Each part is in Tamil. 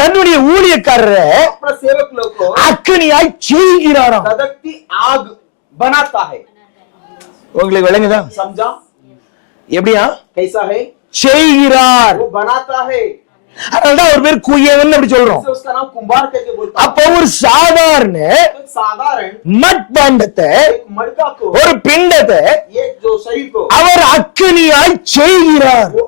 தன்னுடைய ஊழியக்காரரை अपने सेवक लोग को அக்கினியாய் செய்கிறாராம். धधकती आग बनाता है। உங்களுக்கு விளங்குதா? समझा? எப்படியா? कैसा है? செய்கிறார். वो बनाता है। அதனாலதான் ஒரு பேர் குயவன் அப்படி சொல்றோம். उसका नाम कुंभार करके बोलता है। அப்ப ஒரு சாதாரண साधारण மட்பாண்டத்தை, एक मटका को, ஒரு பிண்டத்தை एक जो शरीर को அவர் அக்கினியாய் செய்கிறார். वो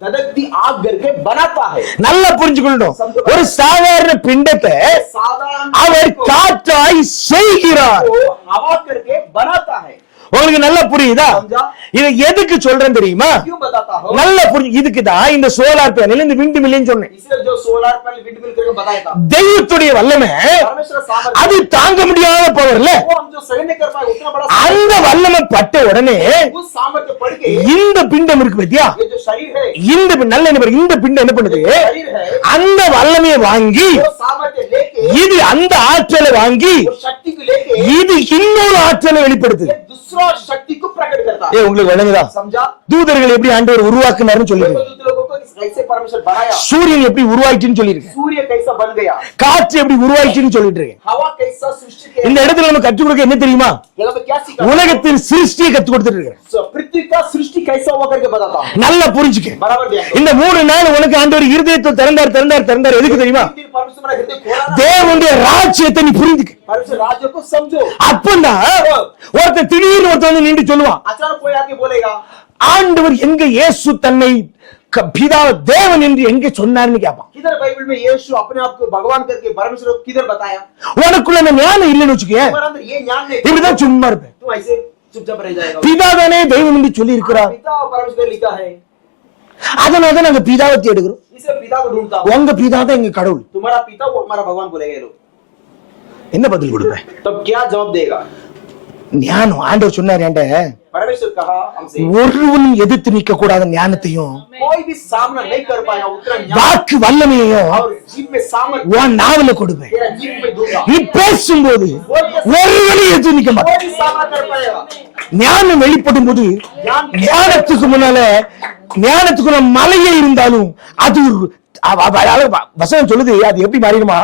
धधकती आग करके बनाता है। நல்லா புரிஞ்சுக்கணும். ஒரு சாதாரண பிண்டத்தை साधारण அவர் காற்றாய் செய்கிறார். को हवा करके बनाता है। உங்களுக்கு நல்லா புரியுதா? समझा? இது எதுக்கு சொல்றேன் தெரியுமா? क्यों बताता हो? நல்லா புரிஞ்சு. இதுக்குதான் இந்த சோலார் பேனல், இந்த விண்ட் மில்னு சொன்னேன். इसलिए जो सोलर पैनल विंड मिल करके बताया था। தெய்வத்துடைய வல்லமை परमेश्वर सामर्थ्य அது தாங்க முடியாத பவர்ல वो हम जो सहन नहीं कर पाए उतना बड़ा அந்த வல்லமை பட்ட உடனே उस सामर्थ्य पड़ के இந்த பிண்டம் இருக்கு பத்தியா, ये जो शरीर है, இந்த நல்ல நபர், இந்த பிண்டம் என்ன பண்ணுது? शरीर है, அந்த வல்லமையை வாங்கி वो सामर्थ्य लेके, இது அந்த ஆற்றலை வாங்கி वो शक्ति को लेके இது இன்னொரு ஆற்றலை வெளிப்படுத்துது. ये दूसरा शक्ति को प्रकट करता है। உங்களுக்கு விளங்குதா? समझा? தூதர்கள் எப்படி ஆண்டவர் உருவாக்குனாருன்னு சொல்லிருக்கு. दूसरे लोगों को कैसे परमेश्वर बनाया, சூரியன் எப்படி உருவாயிச்சுன்னு சொல்லிருக்கு. सूर्य कैसा बन गया, காற்று எப்படி உருவாயிச்சுன்னு சொல்லிட்டு இருக்கேன். हवा कैसा सृष्टि किया। இந்த இடத்துல நம்ம கற்றுக் கொடுக்க என்ன தெரியுமா? यहाँ पे क्या सीखा? உலகத்தின் சிருஷ்டியை கற்றுக் கொடுத்துட்டு இருக்கேன். पृथ्वी का सृष्टि कैसा हुआ करके बताता हूँ। நல்லா புரிஞ்சுக்க. बराबर ध्यान दो। இந்த 3 நாள் உனக்கு ஆண்டவர் இருதயத்தை திறந்தார் திறந்தார் திறந்தார். எதுக்கு தெரியுமா? दिन परमेश्वर मेरा हृदय खोला ना, தேவனுடைய ராஜ்யத்தை நீ புரிஞ்சுக்க. परमेश्वर राज्य को समझो। அப்பந்தான் ஒருத்தன் திடீர்னு ஒருத்தன் வந்து நின்று சொல்லுவான், अचानक कोई आके बोलेगा ஆண்டவர் எங்க இயேசு தன்னை பிதா தேவன் என்று எங்க சொன்னார்னு கேட்பான். किधर बाइबल में यीशु अपने आप को भगवान करके परमेश्वर को किधर बताया? உனக்குள்ள அந்த ஞானம் இல்லைன்னு வச்சுக்கேன், तुम्हारे अंदर ये ज्ञान नहीं, இப்படிதான் சும்மா இருப்பேன். तुम ऐसे चुपचाप रह जाएगा। பிதா தானே தெய்வம் என்று சொல்லி இருக்கிறார். पिता और परमेश्वर लिखा है, அதனாலதான் நாங்க பிதாவை தேடுகிறோம். इसे पिता को ढूंढता हूँ। உங்க பிதா தான் எங்க கடவுள். तुम्हारा पिता वो हमारा भगवान बोलेगा। लोग என்ன பதில் கொடுப்பேன்? तब क्या जवाब देगा? ஞானம் ஆண்டவர் சொன்னார் என்கிட்ட, परमेश्वर कहा हमसे ஒருவனும் எதிர்த்து நிற்க கூடாத ஞானத்தையும் कोई भी सामना नहीं कर पाएगा उतना ज्ञान வாக்கு வல்லமையையும் और जीव में सामर्थ्य உன் நாவல கொடுப்பேன். तेरा जीव में दूंगा। நீ பேசும்போது ஒருவனையும் எதிர்த்து நிற்க மாட்டேன். कोई भी सामना कर पाएगा। ஞானம் வெளிப்படும் போது ஞானத்துக்கு முன்னால ஞானத்துக்குள்ள மலையே இருந்தாலும் அது வசனம் சொல்லுது, அது எப்படி மாறிடுமா?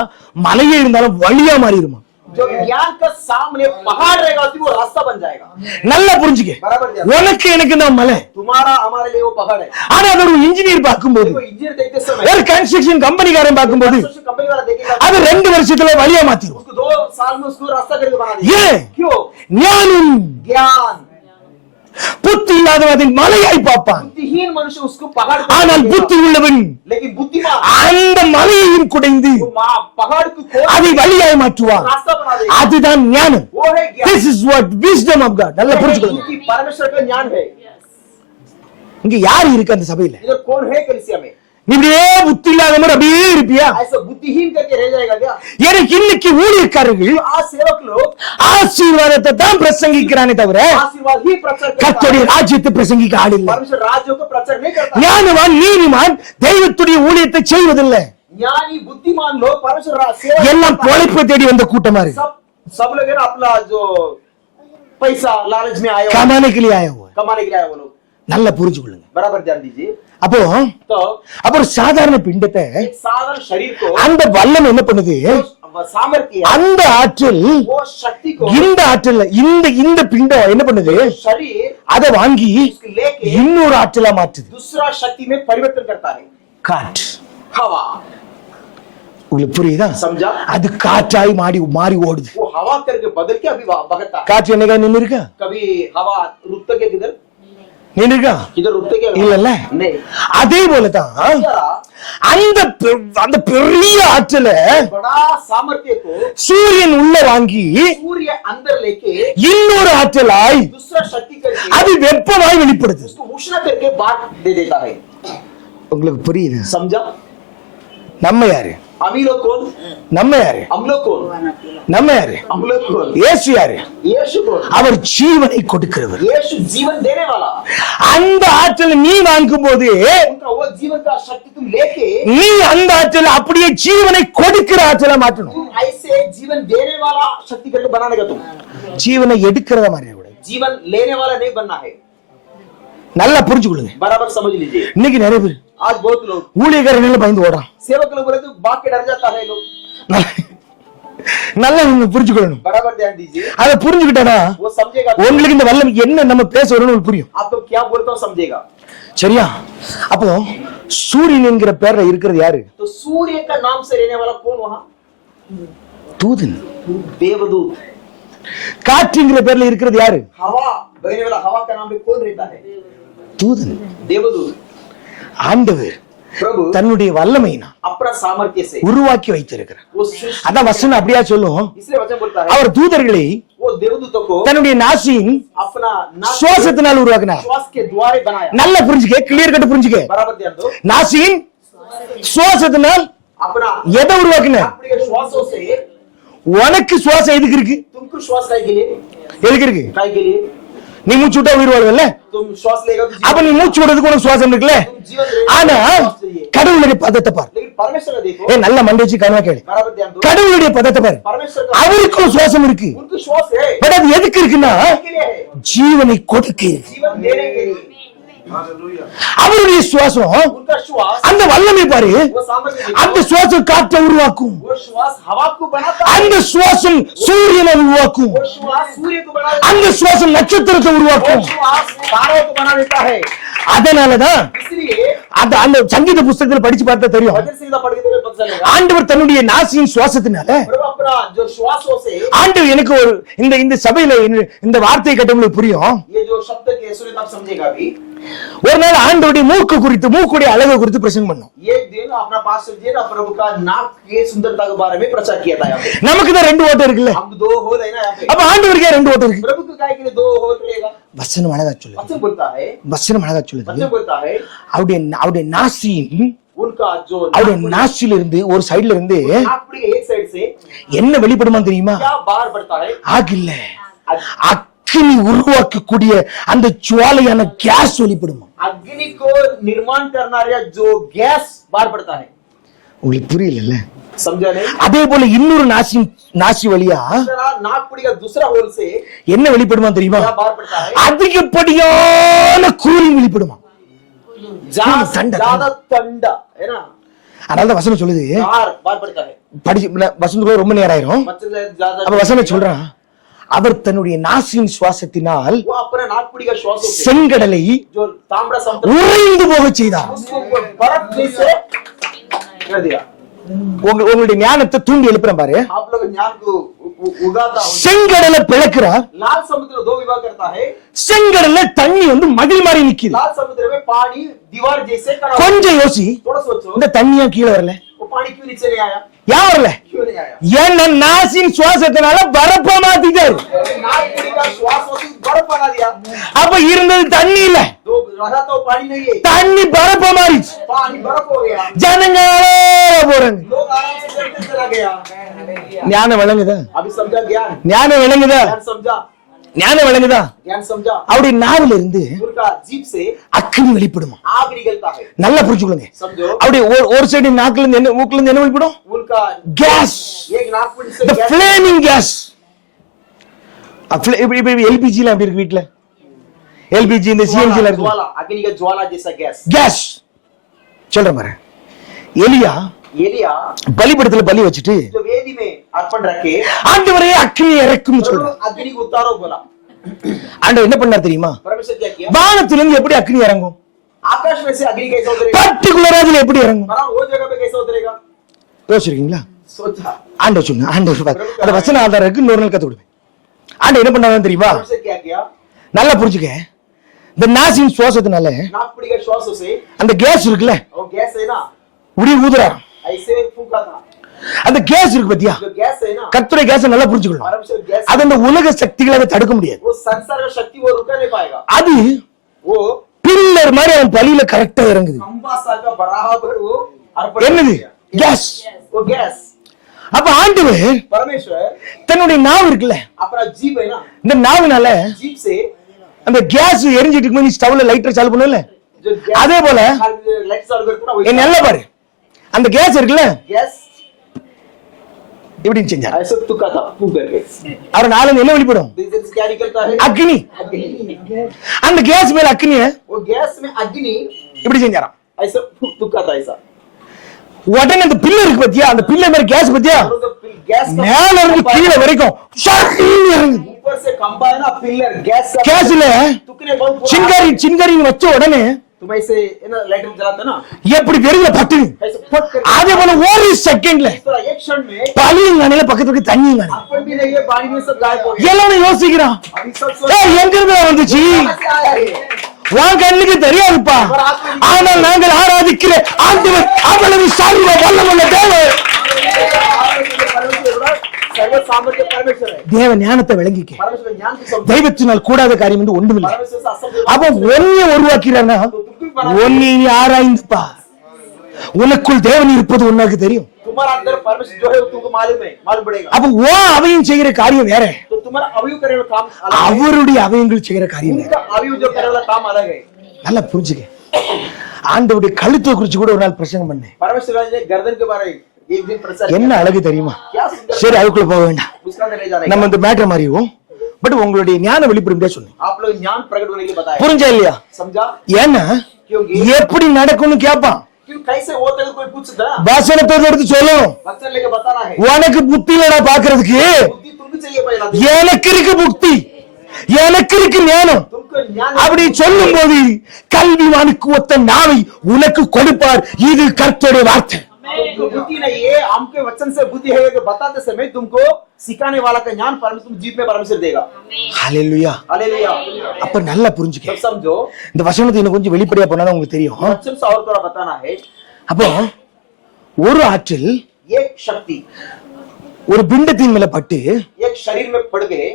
மலையே இருந்தாலும் வழியா மாறிடுமா? जो ज्ञान का सामने पहाड़ रहेगा वो रास्ता बन जाएगा। நல்லா புரிஞ்சுக்க. बराबर ध्यान। உனக்கு எனக்கு தான் மலை, तुम्हारा हमारे लिए वो पहाड़ है। ஆனா அது ஒரு இன்ஜினியர் பார்க்கும்போது, वो इंजीनियर देखते समय ஒரு கன்ஸ்ட்ரக்ஷன் கம்பெனிக்காரன் பார்க்கும்போது कंपनी वाला देखेगा அது 2 வருஷத்துல வழியா மாத்திரும். उसको 2 साल में उसको रास्ता करके बना देगा। ஏன்? क्यों? ஞானம் ज्ञान புத்தி இல்லாதவன் மலையாய் பார்ப்பான், बुद्धिहीन मनुष्य उसको पहाड़ को ஆனால் देखेगा। புத்தி உள்ளவன் लेकिन बुद्धिमान அந்த மலையையும் குடைந்து वो पहाड़ को खोद அதை வழியாய் மாற்றுவான். रास्ता बना देगा। அதுதான் ஞானம். वो है ज्ञान। This is what wisdom of God. நல்லா புரிஞ்சுக்கணும். क्योंकि परमेश्वर का ज्ञान है। இங்க யார் இருக்கு அந்த சபையில? इधर कौन है कलीसिया में? நீ இப்படியே புத்தி இல்லாத மாதிரி அப்படியே இருப்பியா? ऐसा बुद्धिहीन करके रह जाएगा क्या? எனக்கு இன்னைக்கு ஊழியக்காரர்கள் आज सेवक लोग ஆசீர்வாதத்தை தான் பிரசங்கிக்கிறானே தவிர आशीर्वाद ही प्रचार करता है। கர்த்தருடைய ராஜ்யத்தை பிரசங்கிக்க ஆள் இல்லை. परमेश्वर राज्य को प्रचार नहीं करता। ஞானவான் நீதிமான் தெய்வத்துடைய ஊழியத்தை செய்வதில்லை. ज्ञानी बुद्धिमान लोग परमेश्वर सेवा எல்லாம் करता है। பொழைப்பை தேடி வந்த கூட்டமா இருக்கு. सब लोग है ना अपना जो पैसा लालच में आए हो, கமானே के लिए आया हुआ है. कमाने के लिए आए वो लोग। நல்லா புரிஞ்சுக்கொள்ளுங்க. बराबर ध्यान दीजिए। அப்போ तो அப்போ ஒரு சாதாரண பிண்டத்தை एक साधारण शरीर को அந்த வல்லம் என்ன பண்ணுது? सामर्थ्य அந்த ஆற்றல் वो शक्ति को இந்த ஆற்றல் இந்த பிண்டம் என்ன பண்ணுது? शरीर அதை வாங்கி उसको लेके இன்னொரு ஆற்றலா மாற்றுது. दूसरा शक्ति में परिवर्तन करता है। காற்று. हवा। உங்களுக்கு புரியுதா? समझा? அது காற்றாய் மாறி ஓடுது. वो हवा करके बदल के अभी बहता है। காற்று என்னைக்கா நின்னு இருக்கா? कभी हवा रुकते के किधर நின்னு இருக்கா? किधर रुकते के இல்லல்ல. नहीं। அதே போலதான் जरा அந்த பெரிய ஆற்றல बड़ा सामर्थ्य को சூரியன் உள்ள வாங்கி सूर्य अंदर लेके இன்னொரு ஆற்றலாய் दूसरा शक्ति करके அது வெப்பமாய் வெளிப்படுது. उसको उष्ण करके बांट दे देता है। உங்களுக்கு புரியுது? समझा? நம்ம யாரு? हम ही लोग कौन? நம்ம யாரு? हम लोग कौन? நம்ம யாரு? हम लोग कौन? இயேசு யாரு? यीशु कौन? அவர் ஜீவனை கொடுக்கிறவர். यीशु जीवन देने वाला। அந்த ஆற்றலை நீ வாங்கும் போது उनका वो जीवन का शक्ति तुम लेके நீ அந்த ஆற்றலை அப்படியே ஜீவனை கொடுக்கிற ஆற்றலா மாற்றணும். तुम ऐसे जीवन देने वाला शक्ति करके बनाने का तुम ஜீவனை எடுக்கிறத மாதிரி கூட. जीवन लेने वाला नहीं बनना है। நல்லா புரிஞ்சுக்கொள்ளுங்க. बराबर समझ लीजिए। இன்னைக்கு நிறைய பேர் आज बहुत लोग ஊழியக்காரனால பயந்து ஓடுறான். सेवक लोग बोले तो भाग के डर जाता है लोग। நல்லா நீங்க புரிஞ்சுக்கொள்ளணும். बराबर ध्यान दीजिए। அதை புரிஞ்சுக்கிட்டானா वो समझेगा, உங்களுக்கு இந்த வல்லம் என்ன நம்ம பேச வரணும்னு புரியும். आप तो क्या बोलता हूँ समझेगा। சரியா? அப்போ சூரியன் என்கிற பேர்ல இருக்கிறது யாரு? तो सूर्य का नाम से रहने वाला कौन वहाँ? தூதன். देवदूत। காற்றுங்கிற பேர்ல இருக்கிறது யாரு? हवा, बहने वाला हवा का नाम पे कौन रहता है? தூதன். देवदूत। ஆண்டவர் प्रभु தன்னுடைய வல்லமையினா अपना सामर्थ्य से உருவாக்கி வைத்திருக்கிறார். वो सृष्टि, அதான் வசனம் அப்படியா சொல்லும். इसलिए वचन बोलता है அவர் தூதர்களை वो देवदूतों को தன்னுடைய நாசியின் अपना नाक சுவாசத்தினால் உருவாக்கினார். श्वास के द्वारे बनाया। நல்லா புரிஞ்சுக்க, கிளியர் கட் புரிஞ்சுக்க. बराबर ध्यान दो। நாசியின் சுவாசத்தினால் अपना எதை உருவாக்கினார்? अपने श्वासों से। உனக்கு சுவாசம் எதுக்கு இருக்கு? तुमको श्वास काय के लिए? எதுக்கு இருக்கு? काय के लिए? நீ மூச்சு விட்டா உயிர் வாழ்வல்ல? तुम श्वास लेगा तो அப்ப जीवन, நீ மூச்சு விடுறதுக்கு உனக்கு சுவாசம் இருக்குல்ல? तुम जीवन रहेगा, ஆனா श्वास चाहिए। கடவுளுடைய பதத்தை பார். लेकिन परमेश्वर का देखो। நல்ல மண்டேச்சி கனவா கேளு. बराबर ध्यान दो। கடவுளுடைய பதத்தை பாரு. परमेश्वर का அவருக்கும் சுவாசம் இருக்கு. उनको श्वास है। பட் அது எதுக்கு இருக்குன்னா के लिए है, ஜீவனை கொடுக்க. जीवन देने के लिए। அவருடைய சுவாசம் उनका श्वास, அந்த வல்லமை பாரு. वो सामर्थ्य அந்த देखो। சுவாசம் காற்றை உருவாக்கும். वो श्वास हवा को बनाता है। அந்த சுவாசம் சூரியனை உருவாக்கும். वो श्वास सूर्य को बना देता அந்த சுவாசம் நட்சத்திரத்தை है। वो உருவாக்கும். श्वास तारों को बना देता है। அதனாலதான் इसलिए அந்த அந்த சங்கீத புஸ்தகத்துல படிச்சு பார்த்தா தெரியும். वचन सीधा पढ़ के तुम्हें पता चलेगा। ஆண்டவர் தன்னுடைய நாசியின் சுவாசத்தினால प्रभु अपना जो श्वासों से, ஆண்டவர் எனக்கு ஒரு இந்த இந்த சபையில இந்த வார்த்தை கட்டவங்களுக்கு புரியும். ये जो शब्द के सुने आप समझेगा भी। ஒரு நாள் ஆண்டவருடைய மூக்கு குறித்து மூக்குடைய அழகு குறித்து பிரசங்கம் பண்ணோம். ये दिन अपना पास्टर जी ने प्रभु का नाक के सुंदरता के बारे में प्रचार किया था। यहाँ पे நமக்கு தான் ரெண்டு ஓட்டம் இருக்குல்ல? हम दो होल है ना यहाँ पे। அப்ப ஆண்டவருக்கே ரெண்டு ஓட்டம் இருக்கு. प्रभु के गाय के लिए दो होल रहेगा। வசனம் அழகா சொல்லுது. वचन बोलता है, வசனம் அழகா சொல்லுது. वचन बोलता है அவருடைய நாசியின் उनका जो அவருடைய நாசில இருந்து ஒரு சைடுல இருந்து नाकपुड़ी के एक साइड से என்ன வெளிப்படுமா தெரியுமா? क्या बाहर बढ़ता है? ஆகில்ல அக்கினி உருவாக்கக்கூடிய அந்த ஜுவாலையான கேஸ் வெளிப்படுமா? अग्नि को निर्माण करना जो गैस बाहर पड़ता है। உங்களுக்கு புரியல? समझा नहीं? அதே போல இன்னொரு நாசி வழியா नाकपुड़ी का दूसरा होल से என்ன வெளிப்படுமா தெரியுமா? क्या बाहर पड़ता है? அதிகப்படியான கூலிங் வெளிப்படுமா? ज्यादा ठंडा है ना, அதனால வசனம் சொல்லுது. बाहर पड़ता है। படிச்சு வசனத்துக்குள்ள ரொம்ப நேரம் ஆயிரும். அப்ப வசனம் சொல்றான், அவர் தன்னுடைய நாசியின் சுவாசத்தினால் वो अपना नाकपुड़ी का श्वास से செங்கடலை जो तांबड़ा समुद्र உறைந்து போக செய்தார். उसको बर्फ जैसे कर दिया। உங்களுடைய ஞானத்தை தூண்டி எழுப்புறேன் பாரு. आप लोग ज्ञान को उगाता हो। செங்கடலை பிளக்கிறார். लाल समुद्र दो विभाग करता है। செங்கடல்ல தண்ணி மதில் மாதிரி நிக்குது. लाल समुद्र में पानी दीवार जैसे खड़ा। கொஞ்சம் யோசி, थोड़ा सोचो, இந்த தண்ணியா கீழே வரல? वो पानी क्यों नीचे नहीं आया? ஏன் வரல? क्यों नहीं आया? ஏன்னா நாசின் சுவாசத்தினால பரப்ப மாத்திட்டாரு. नाकपुड़ी का श्वास से बर्फ बना दिया। அப்ப இருந்தது தண்ணி இல்ல, तो रहा तो पानी नहीं है, தண்ணி பரப்ப மாறிச்சு. पानी बर्फ हो गया। ஜனங்களே போறாங்க. लोग आराम से चलते चला गया। ஞானம் விளங்குதா? अभी समझा ज्ञान? ஞானம் விளங்குதா? ज्ञान समझा? ஞானம் விளங்குதா? ज्ञान समझा? அவருடைய நாவில இருந்து उनका जीभ से அக்கினி வெளிப்படுமா? आग निकलता है। நல்லா புரிஞ்சுக்கோங்க. समझो, அவருடைய ஒரு சைடு நாக்குல இருந்து மூக்குல இருந்து என்ன வெளிப்படும்? उनका கேஸ், एक नाकपुड़ी से the गैस, flaming gas. இப்ப எல்பிஜி எல்லாம் எப்படி இருக்கு வீட்ல? எல்பிஜி இந்த சிஎன்ஜி எல்லாம் இருக்கு. ज्वाला, अग्नि का ज्वाला जैसा गैस। கேஸ் சொல்றேன் பாரு. எலியா एलिया பலிபீடத்துல பலி வச்சிட்டு जो वेदी में अर्पण रखे, ஆண்டவரே அக்கினி இறக்கும்னு சொல்றான். अग्नि को उतारो बोला। ஆண்டவர் என்ன பண்ணார் தெரியுமா? परमेश्वर क्या किया? வானத்துல இருந்து எப்படி அக்கினி இறங்கும்? आकाश में से अग्नि कैसे उतरेगा? பர்టిక్యులரா அதுல எப்படி இறங்கும்? वो जगह पे कैसे उतरेगा? யோசிச்சிருக்கீங்களா? सोचा। ஆண்டவர் சொன்னா, ஆண்டவர் பாரு, அந்த வசன ஆதாரம் இருக்கு, இன்னொரு நாள் கத்து கொடுப்பேன். ஆண்டவர் என்ன பண்ணாரு தெரியுமா? परमेश्वर क्या किया? நல்லா புரிஞ்சுக்க. இந்த நாசின் சுவாசத்தினால नाकपुड़ी का श्वास से அந்த கேஸ் இருக்குல்ல, वो गैस है ना, உடைய ஊதுறா. ऐसे फूका था। அந்த கேஸ் இருக்கு பாத்தியா? जो गैस है ना, கர்த்தருடைய கேஸை நல்லா புரிஞ்சுக்கணும். परमेश्वर गैस, அது அந்த உலக சக்திகளை தடுக்க முடியாது. वो संसार का शक्ति वो रुका नहीं पाएगा। அது वो பில்லர் மாதிரி அவன் பலியில கரெக்டா இறங்குது. खंबा सा का बराबर वो अर्पण என்னது? किया। கேஸ். वो गैस, அப்ப ஆண்டவர் परमेश्वर தன்னுடைய நாவு இருக்குல்ல, अपना जीभ है ना, இந்த நாவுனால जीभ से அந்த கேஸ் எரிஞ்சிட்டு இருக்கும்போது நீ ஸ்டவ்ல லைட்டர் சாலு பண்ணுவல, जो गैस அதே போல लाइट चालू करते ना, என்ன நல்லா பாரு, அந்த கேஸ் இருக்குல்ல, गैस இப்படின்னு செஞ்சார். ऐसे तुका था तू करके அவர் நாலு என்ன வெளிப்படும்? डिजेंस क्या निकलता है அக்னி. அந்த கேஸ் மேல அக்னிய वो गैस में अग्नि இப்படி செஞ்சாராம். ऐसे तुका था ऐसा உடனே அந்த பில்லர் இருக்கு பத்தியா, அந்த பில்லர் மேல கேஸ் பத்தியா गैस மேல இருந்து கீழே வரைக்கும் ஷாக்கின்னு இறங்குது. ऊपर से खंभा है ना पिलर गैस का கேஸ்ல तुकने बहुत சிங்காரி வச்ச உடனே तुम ऐसे ना लाइटर जलाते ना எப்படி வெறுல பட்டு ऐसे फट कर அதே போல ஒரு செகண்ட்ல इस तरह एक क्षण में பலியும் காணையில பக்கத்துக்கு தண்ணியும் காணி अपन भी नहीं है पानी में सब गायब हो गया எல்லாரும் யோசிக்கிறான், अभी सब ஏய் எங்க இருந்து வந்துச்சு? कहां से आया ये உன் கண்ணுக்கு தெரியாதுப்பா, ஆனால் நாங்கள் ஆராதிக்கிற ஆண்டவர் அவ்வளவு சர்வ வல்லமுள்ள தேவன். सर्व सामर्थ्य परमेश्वर है தேவ ஞானத்தை விளங்கிக்க. परमेश्वर ज्ञान की संपत्ति தெய்வத்தினால் கூடாத காரியம் வந்து ஒன்றுமில்லை. परमेश्वर से असंभव அப்ப ஒன்னிய உருவாக்கிறானா ஒன்னி நீ ஆராய்ந்துப்பா. உனக்குள் தேவன் இருப்பது உனக்கு தெரியும். तुम्हारा अंदर परमेश्वर जो है वो तुमको मालूम पड़ेगा. அப்ப ஓ அவையும் செய்கிற காரியம் வேற, तो तुम्हारा अवयव करने वाला काम अलग है, அவருடைய அவையங்கள் செய்கிற காரியம் வேற. उनका अवयव जो करने वाला काम अलग है. நல்லா புரிஞ்சுக்க. ஆண்டவருடைய கழுத்தை குறிச்சு கூட ஒரு நாள் பிரசங்கம் பண்ணேன். परमेश्वर ने गर्दन के बारे में एक दिन प्रचार என்ன அழகு தெரியுமா? क्या सुंदर சரி அதுக்குள்ள போக வேண்டாம், उसका अंदर ले जाने நம்ம இந்த மேட்டர் மாறிவோம். பட் உங்களுடைய ஞான வெளிப்படுத்தே சொன்னேன். आप लोग ज्ञान प्रकट होने के लिए बताया, புரிஞ்சா இல்லையா? समझा? ஏன்னா क्योंकि எப்படி நடக்கும்னு கேட்பான். क्यों कैसे होता है कोई पूछ सकता है, வசனத்தை எடுத்து சொல்லணும். वचन लेके बताना है. உனக்கு புத்தி இல்லடா பாக்குறதுக்கு, बुद्धि तुमको चाहिए पहला, எனக்கு இருக்கு புத்தி, எனக்கு இருக்கு ஞானம். तुमको ज्ञान அப்படி சொல்லும் போது கல்விமானுக்கு ஒத்த நாவை உனக்கு கொடுப்பார். இது கர்த்தருடைய வார்த்தை. तुमको बुद्धि नहीं है, हमके वचन से बुद्धि है कि बताते समय तुमको सिखाने वाला का ज्ञान परमेश्वर तुम जीत में परमेश्वर देगा. ஹalleluya. हालेलुया. அப்ப நல்லா புரிஞ்சுக்க. सब समझो, இந்த வசனத்தை இன்னும் கொஞ்சம் வெளிப்படையா போனா உங்களுக்கு தெரியும். वचन से और थोड़ा बताना है. அப்போ ஒரு ஆற்றில் एक शक्ति ஒரு பிண்டத்தின் மேல பட்டு एक शरीर में पड़ गए,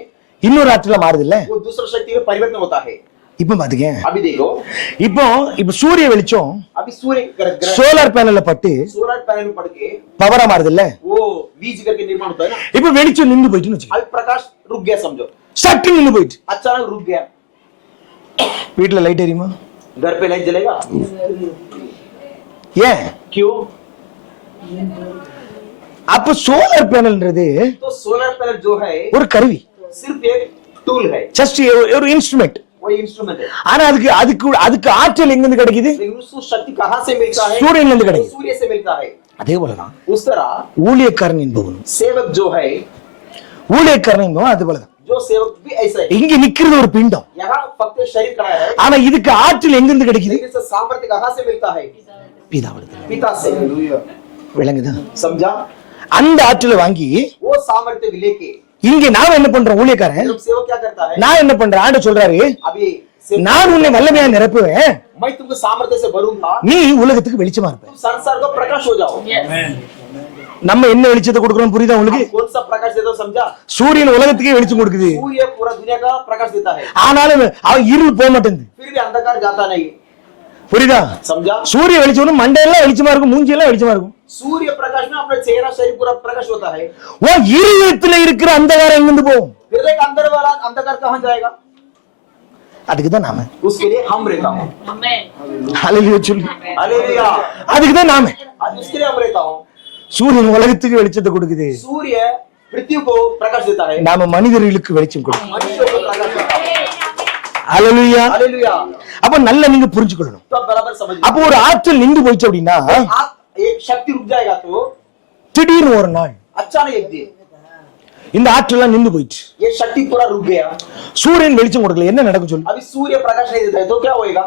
இன்னொரு ஆற்றில மாறுது இல்ல? वो दूसरा शक्ति में परिवर्तन होता है. இப்ப பாத்துக்க, अभी देखो, இப்ப சூரிய வெளிச்சம் अभी सूर्य ग्रह சோலார் பேனல்ல பட்டு सोलर पैनल में पड़ के பவரா மாறுது இல்ல? वो बीज करके निर्माण होता है ना. இப்ப வெளிச்சம் நின்னு போயிட்டுன்னு வச்சுக்க, अभी प्रकाश रुक गया समझो, சட்டு நின்னு போயிட்டு. अचानक रुक गया. வீட்டுல லைட் எரியுமா? घर पे लाइट जलेगा? ஏன்? क्यों? அப்ப சோலார் பேனல்ன்றது तो सोलर पैनल जो है ஒரு கருவி, सिर्फ एक टूल है, ஜஸ்ட் ஒரு இன்ஸ்ட்ருமெண்ட். वो इंस्ट्रूमेंट है. ஆனா அதுக்கு ஆற்றல் எங்க இருந்து கிடைக்குது? लेकिन उसको शक्ति कहाँ से मिलता है? சூரியன்ல இருந்து वो கிடைக்குது. सूर्य से मिलता है. அதே போலதான் उस तरह ஊழியக்காரன் என்பவன், सेवक जो है, ஊழியக்காரன் என்பவன் அது போலதான். जो सेवक भी ऐसा है. இங்க நிக்கிறது ஒரு பிண்டம், यहाँ फक्त शरीर खड़ा है, ஆனா இதுக்கு ஆற்றல் எங்க இருந்து கிடைக்குது? लेकिन इसका सामर्थ्य कहाँ से मिलता है? பிதாவிடத்துல. पिता से. விளங்குதா? समझा? அந்த ஆற்றலை வாங்கி वो सामर्थ्य लेके இங்க நாம என்ன பண்றோம்? ஊழியக்காரன் जब सेवक क्या करता है? நான் என்ன பண்றேன்? ஆண்டு சொல்றாரு, अभी सेवक, நான் உன்னை வல்லமையா நிரப்புவேன், मैं तुमको सामर्थ्य से भरूंगा, நீ उலகத்துக்கு வெளிச்சமா இருப்ப. तुम संसार को प्रकाश हो जाओ. நம்ம என்ன வெளிச்சத்தை கொடுக்கறோம் புரியுதா உங்களுக்கு? कौन सा प्रकाश देता हो समझा? சூரியன் உலகத்துக்கே வெளிச்சம் கொடுக்குது, सूर्य पूरा दुनिया का प्रकाश देता है, ஆனாலும் அவன் இருள் போக மாட்டேங்குது. फिर भी अंधकार जाता नहीं. புரியுதா? समझा? சூரிய வெளிச்சம் மண்டையெல்லாம் வெளிச்சமா இருக்கும், மூஞ்சி எல்லாம் வெளிச்சமா இருக்கும். सूर्य प्रकाश में अपना चेहरा शरीर पूरा प्रकाश होता है. உன் இருதயத்துல இருக்கிற அந்தகாரம் எங்கிருந்து போகும்? हृदय का अंदर वाला अंधकार कहाँ जाएगा? அதுக்கு தான் நாம उसके लिए हम रहता हूँ. ஹalleluya சொல்லு. हालेलुया. அதுக்கு தான் நாம. आज उसके लिए हम रहता हूँ. சூரியன் உலகத்துக்கு வெளிச்சத்தை கொடுக்குது, सूर्य पृथ्वी को प्रकाश देता है, நாம மனிதர்களுக்கு வெளிச்சம் கொடுக்கும். मनुष्यों को प्रकाश देता है. ஹalleluya. हालेलुया. அப்ப நல்லா நீங்க புரிஞ்சுக்கணும். तो आप बराबर समझ. அப்ப ஒரு ஆற்றல் நின்று போயிடுச்சு அப்படின்னா आप एक शक्ति रुक जाएगा तो திடீர்னு ஒரு நாள் अचानक एक दिन இந்த ஆற்றலாம் நின்று போயிடுச்சு, ये शक्ति पूरा रुक गया. சூரியன் வெளிச்சம் கொடுக்கல, என்ன நடக்கும் சொல்லு? अभी सूर्य प्रकाश नहीं देता है तो क्या होएगा?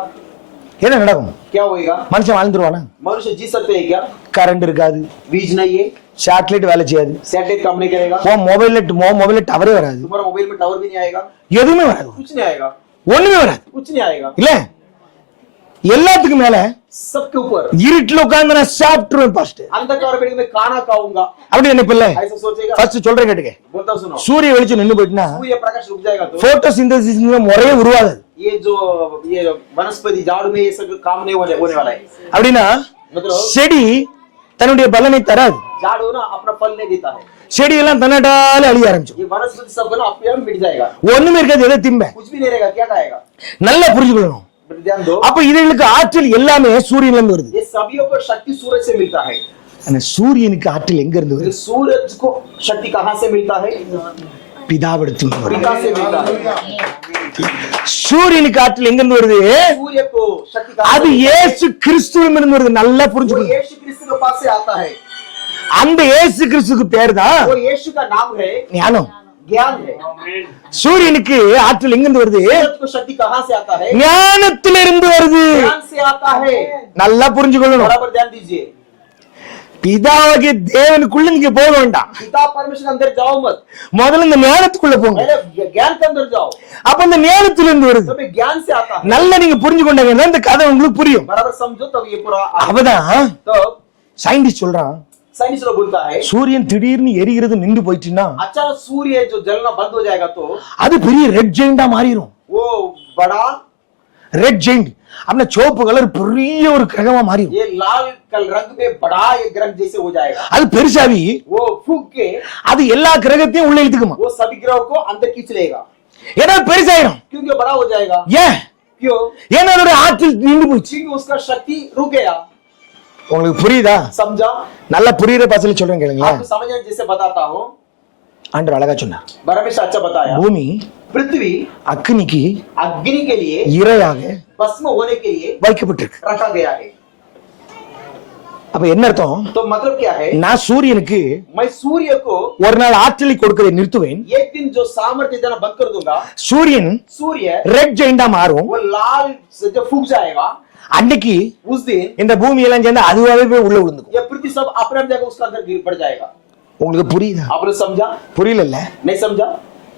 என்ன நடக்கும்? क्या होएगा? மனுஷன் வாழ்ந்துருவானா? मनुष्य जी सकते हैं क्या? கரண்ட் இருக்காது, बीज नहीं है, சேட்டலைட் வேலை செய்யாது, सैटेलाइट काम नहीं करेगा, உன் மொபைல்ல டவரே வராது, तुम्हारा मोबाइल में टावर भी नहीं आएगा, எதுவுமே வராது, कुछ नहीं आएगा, ஒண்ணுமே வராது कुछ नहीं आएगा. இல்ல? எல்லாத்துக்கும் மேல सबके ऊपर இருட்டுல உட்கார்ந்து நான் சாப்பிட்டுருவேன் ஃபர்ஸ்ட், अंधकार में मैं खाना खाऊंगा அப்படி நினைப்பில்ல? ऐसा सोचेगा. ஃபர்ஸ்ட் சொல்றேன் கேட்டுக்க, बोलता सुनो, சூரிய வெளிச்சம் நின்று போயிட்டுனா सूर्य प्रकाश रुक जाएगा तो போட்டோசிந்தசிஸ் முறையே உருவாகாது. ये जो ये वनस्पति झाड़ में ये सब काम नहीं होने वाला है. அப்படின்னா मतलब செடி தன்னுடைய பலனை தராது, झाड़ हो ना अपना फल नहीं देता है. செடி எல்லாம் தன்னடால அழிய ஆரம்பிச்சு, ये वनस्पति सब ना अपने आप मिट जाएगा, ஒண்ணுமே இருக்காது, எதை திம்ப. कुछ भी नहीं रहेगा, क्या खाएगा? நல்லா புரிஞ்சுக்கணும். ध्यान दो, அப்ப இதுகளுக்கு ஆற்றல் எல்லாமே சூரியன்ல இருந்து வருது. ये सभी को शक्ति सूरज से मिलता है. ஆனா சூரியனுக்கு ஆற்றல் எங்க இருந்து வருது? सूरज को शक्ति कहां से मिलता है? பிதாவிடத்தில் வருது. पिता से मिलता है। சூரியனுக்கு ஆற்றல் எங்க இருந்து வருது? सूर्य को शक्ति कहां அது இயேசு கிறிஸ்துவிடம் இருந்து வருது. நல்லா वो புரிஞ்சுக்கணும். यीशु क्रिस्त के पास से आता है। அந்த இயேசு கிறிஸ்துக்கு பேர் தான் वो यीशु का नाम है ஞானம். ज्ञान है। சூரியனுக்கு ஆற்றல் எங்க இருந்து வருது? सूरज को शक्ति कहां से आता है? ஞானத்திலிருந்து வருது. ज्ञान से आता है। நல்லா புரிஞ்சுக்கணும். बराबर ध्यान दीजिए। பிதாவாகிய தேவனுக்குள்ள நீங்க போக வேண்டாம். पिता परमेश्वर के अंदर जाओ मत, முதல்ல இந்த ஞானத்துக்குள்ள போங்க. पहले ज्ञान के अंदर जाओ। அப்ப இந்த ஞானத்திலிருந்து வருது. तब ये ज्ञान से आता है। நல்லா நீங்க புரிஞ்சுக்கொண்டீங்கன்னா இந்த கதை உங்களுக்கு புரியும். बराबर समझो तब ये पूरा அவதான் तो சயின்டிஸ்ட் சொல்றான், साइंस लोग बोलता है சூரியன் திடீர்னு எரிகிறது நின்று போயிடுச்சுன்னா अचानक सूर्य जो जलना बंद हो जाएगा तो அது பெரிய ரெட் ஜெயிண்டா மாறிடும். वो बड़ा ரெட் ஜெயிண்ட் அப்படின்னா சிவப்பு கலர் பெரிய ஒரு கிரகமா மாறிடும். ये लाल कल रंग में बड़ा एक ग्रह जैसे हो जाएगा। அது பெருசாவி वो फूक के அது எல்லா கிரகத்தையும் உள்ள இழுத்துக்குமா. वो सभी ग्रहों को अंदर खींच लेगा ஏன்னா பெருசாயிரும். क्योंकि बड़ा हो जाएगा। ஏன்? क्यों? ஏன்னா அதோட ஆற்றல் நின்று போயிடுச்சு. क्योंकि उसका शक्ति रुक गया। உங்களுக்கு புரியுதா? समझा? நல்லா புரியுற பாசல சொல்றேன் கேளுங்களேன். आपको समझने जैसे बताता हूँ। ஆண்டவர் அழகா சொன்னார், बराबर से अच्छा बताया। பூமி पृथ्वी அக்னிக்கு अग्नि के लिए இரையாக भस्म होने के लिए வைக்கப்பட்டிருக்கு. रखा गया है। அப்ப என்ன அர்த்தம்? तो मतलब क्या है? நான் சூரியனுக்கு मैं सूर्य को ஒரு நாள் ஆற்றலை கொடுக்கதை நிறுத்துவேன். एक दिन जो सामर्थ्य देना बंद कर दूंगा। சூரியன் सूर्य ரெட் ஜெயிண்டா மாறும். वो लाल से जब फूक जाएगा அன்னைக்கு उस दिन இந்த பூமி எல்லாம் சேர்ந்து அதுவாவே போய் உள்ள விழுந்துக்கும். ये पृथ्वी सब अपने आप जगह उसका अंदर गिर पड़ जाएगा। உங்களுக்கு புரியுதா? आपने समझा? புரியல இல்ல? नहीं समझा?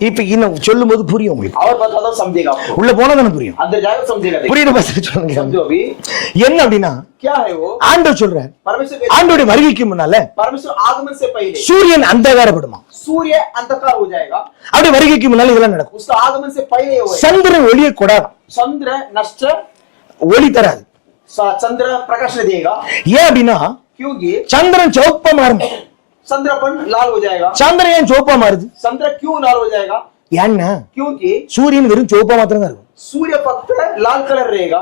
இப்ப இன்னும் சொல்லும் போது புரியும் உங்களுக்கு. और बताता हूं समझेगा आपको। உள்ள போனா தானே புரியும். अंदर जाएगा समझेगा। देखिए புரியுற பாசல சொல்லுங்க. समझो अभी என்ன அப்படின்னா क्या है वो? ஆண்டவர் சொல்றார், परमेश्वर कहते हैं, ஆண்டவருடைய வருகைக்கு முன்னால परमेश्वर आगमन से पहले சூரியன் அந்தகாரப்படுமா. सूर्य अंधकार हो जाएगा। அப்படி வருகைக்கு முன்னால இதெல்லாம் நடக்கும். उसका आगमन से पहले वो சந்திரன் ஒளியை கொடாதான், चंद्र नष्ट ஒளி தராது. चंद्र प्रकाश नहीं देगा। ஏன் அப்படின்னா क्योंकि சந்திரன் சிவப்பா மாறும். चंद्रपन लाल हो जाएगा। சந்திரன் ஏன் சிவப்பா மாறுது? चंद्र क्यों लाल हो जाएगा? ஏன்னா क्योंकि சூரியன் வெறும் சிவப்பா மாத்திரம் தான் இருக்கும். सूर्य फक्त लाल कलर रहेगा,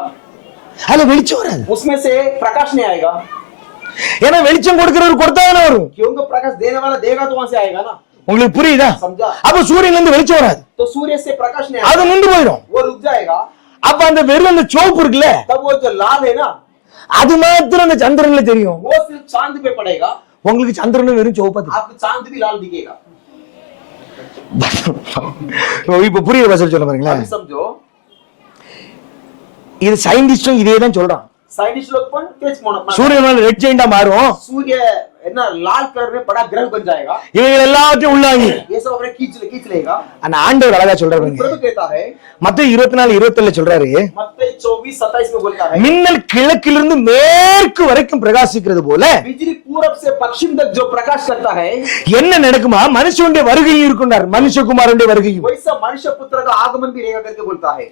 அதுல வெளிச்சம் வராது. उसमें से प्रकाश नहीं आएगा। ஏன்னா வெளிச்சம் கொடுக்கிறவர் கொடுத்தாதானே வரும். क्योंकि प्रकाश देने वाला देगा तो वहां से आएगा ना। உங்களுக்கு புரியுதா? समझा? அப்ப சூரியன்ல இருந்து வெளிச்சம் வராது, तो सूर्य से प्रकाश नहीं அது आएगा, நின்று போயிடும். वो रुक जाएगा। அப்ப அந்த வெறும் அந்த சிவப்பு இருக்குல்ல, तब वो जो लाल है ना அது மாத்திரம் அந்த சந்திரன்ல தெரியும். वो सिर्फ चांद पे पड़ेगा। உங்களுக்கு சந்திரன் வெறும் சிவப்பா தெரியும். आपको चांद भी लाल दिखेगा। இப்ப புரியுற பாசல் சொல்ல பாருங்களேன். अभी समझो, இது சயின்டிஸ்டும் இதே தான் சொல்றான். साइंटिस्ट लोग पण तेच म्हणत சூரியன் ரெட் ஜெயிண்டா மாறும், सूर्य है ना लाल कलर में बड़ा ग्रह बन जाएगा। இவங்க எல்லாத்தையும் உள்ளாங்க. ये सब अपने खींच लेगा। அந்த ஆண்டவர் அழகா சொல்றாரு. प्रभु कहता है, மத்தேயு 24:27 சொல்றாரு, मत्ती 24:27 में बोलता है, மின்னல் கிழக்கிலிருந்து மேற்கு வரைக்கும் பிரகாசிக்கிறது போல बिजली पूरब से पश्चिम तक जो प्रकाश करता है என்ன நடக்குமா, மனுஷனுடைய வருகையும் இருக்குண்டார், மனுஷகுமாரனுடைய வருகையும். वैसा मनुष्य पुत्र का आगमन भी रहेगा करके बोलता है।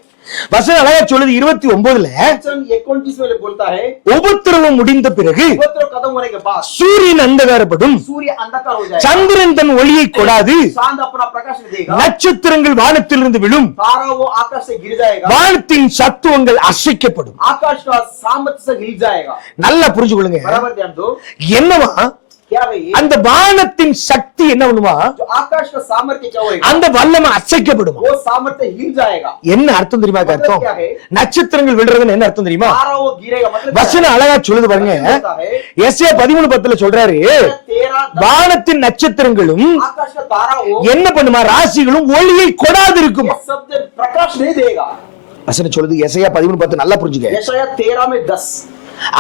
வசனம் அழகா சொல்லுது 29ல, वचन 29 में बोलता है, உபத்திரவம் முடிந்த பிறகு उपद्रव खत्म होने के बाद சூரியன் அந்தகாரப்படும், सूर्य अंधकार हो जाएगा, சந்திரன் தன் ஒளியை கொடாது, चांद अपना प्रकाश नहीं देगा, நட்சத்திரங்கள் வானத்திலிருந்து விழும், तारा वो आकाश से गिर जाएगा, வானத்தின் சத்துவங்கள் அசைக்கப்படும். आकाश का सामर्थ्य से हिल जाएगा। நல்லா புரிஞ்சு கொள்ளுங்க. बराबर ध्यान दो। என்னவா क्या भाई? அந்த வானத்தின் சக்தி என்ன பண்ணுமா, जो आकाश का सामर्थ्य क्या होगा? அந்த வல்லமை அசைக்கப்படுமா. वो सामर्थ्य हिल जाएगा। என்ன அர்த்தம் தெரியுமா? அர்த்தம் क्या है? நட்சத்திரங்கள் விழுறதுன்னு என்ன அர்த்தம் தெரியுமா? तारा वो गिरेगा मतलब வசனம் அழகா சொல்லுது பாருங்க. எஸ்ஏ 13:10 சொல்றாரு, तेरा வானத்தின் நட்சத்திரங்களும் आकाश का तारा वो என்ன பண்ணுமா, ராசிகளும் ஒளியை கொடாது இருக்குமா. ये शब्द प्रकाश नहीं देगा। வசனம் சொல்லுது எஸ்ஐயா 13:10, நல்லா புரிஞ்சுக்க. यशायाह 13:10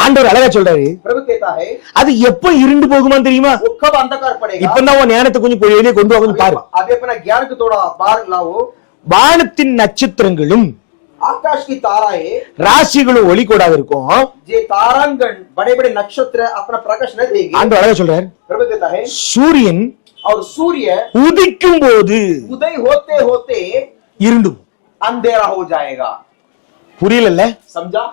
ஆண்டவர் அழகா சொல்றாரு, प्रभु कहता है, அது எப்ப இருண்டு போகுமா தெரியுமா? वो कब अंधकार पड़ेगा? இப்பதான் உன் ஞானத்தை கொஞ்சம் வெளியே கொண்டு வாங்க பாரு. अभी अपना ज्ञान को थोड़ा बाहर लाओ। வானத்தின் நட்சத்திரங்களும் आकाश की ताराएं, ராசிகளும் ஒளி கொடாது இருக்கும். ये तारांगण बड़े बड़े नक्षत्र अपना प्रकाश न देंगे। ஆண்டவர் அழகா சொல்றாரு, प्रभु कहता है, சூரியன் और सूर्य உதிக்கும் போது उदय होते होते இருண்டும். अंधेरा हो जाएगा। புரியல? समझा?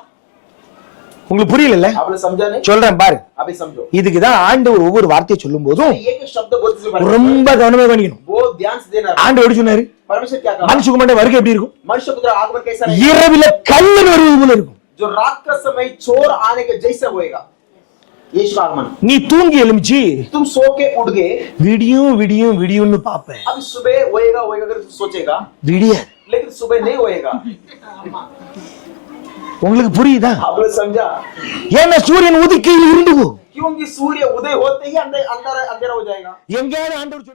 உங்களுக்கு புரியல? आपने समझा नहीं? சொல்றேன் பாரு. अभी समझो। இதுக்குதான் ஆண்டவர் ஒவ்வொரு வார்த்தையை சொல்லும் போதும் एक शब्द बोलते से पहले ரொம்ப கவனமா கவனிக்கணும். बहुत ध्यान से देना। ஆண்டவர் சொன்னாரு, परमेश्वर क्या कहा? மனுஷகுமாரனுடைய வருகை எப்படி இருக்கும்? मनुष्य पुत्र आगमन कैसा रहेगा? இரவில கல்லன் வருவது போல இருக்கும். जो रात का समय चोर आने के जैसे होएगा। यीशु का आगमन। நீ தூங்கி எழுமிச்சு तुम सो के उठ गए, விடியும்னு பாப்ப, अभी सुबह होएगा होएगा अगर सोचेगा, விடியாது. लेकिन सुबह नहीं होएगा। உங்களுக்கு புரியுதா? आप लोग समझा? ஏன்னா சூரியன் உதிக்கையில் இருண்டு போ. क्योंकि सूर्य उदय होते ही अंधेरा हो जाएगा। எங்கேயாவது ஆண்டவர்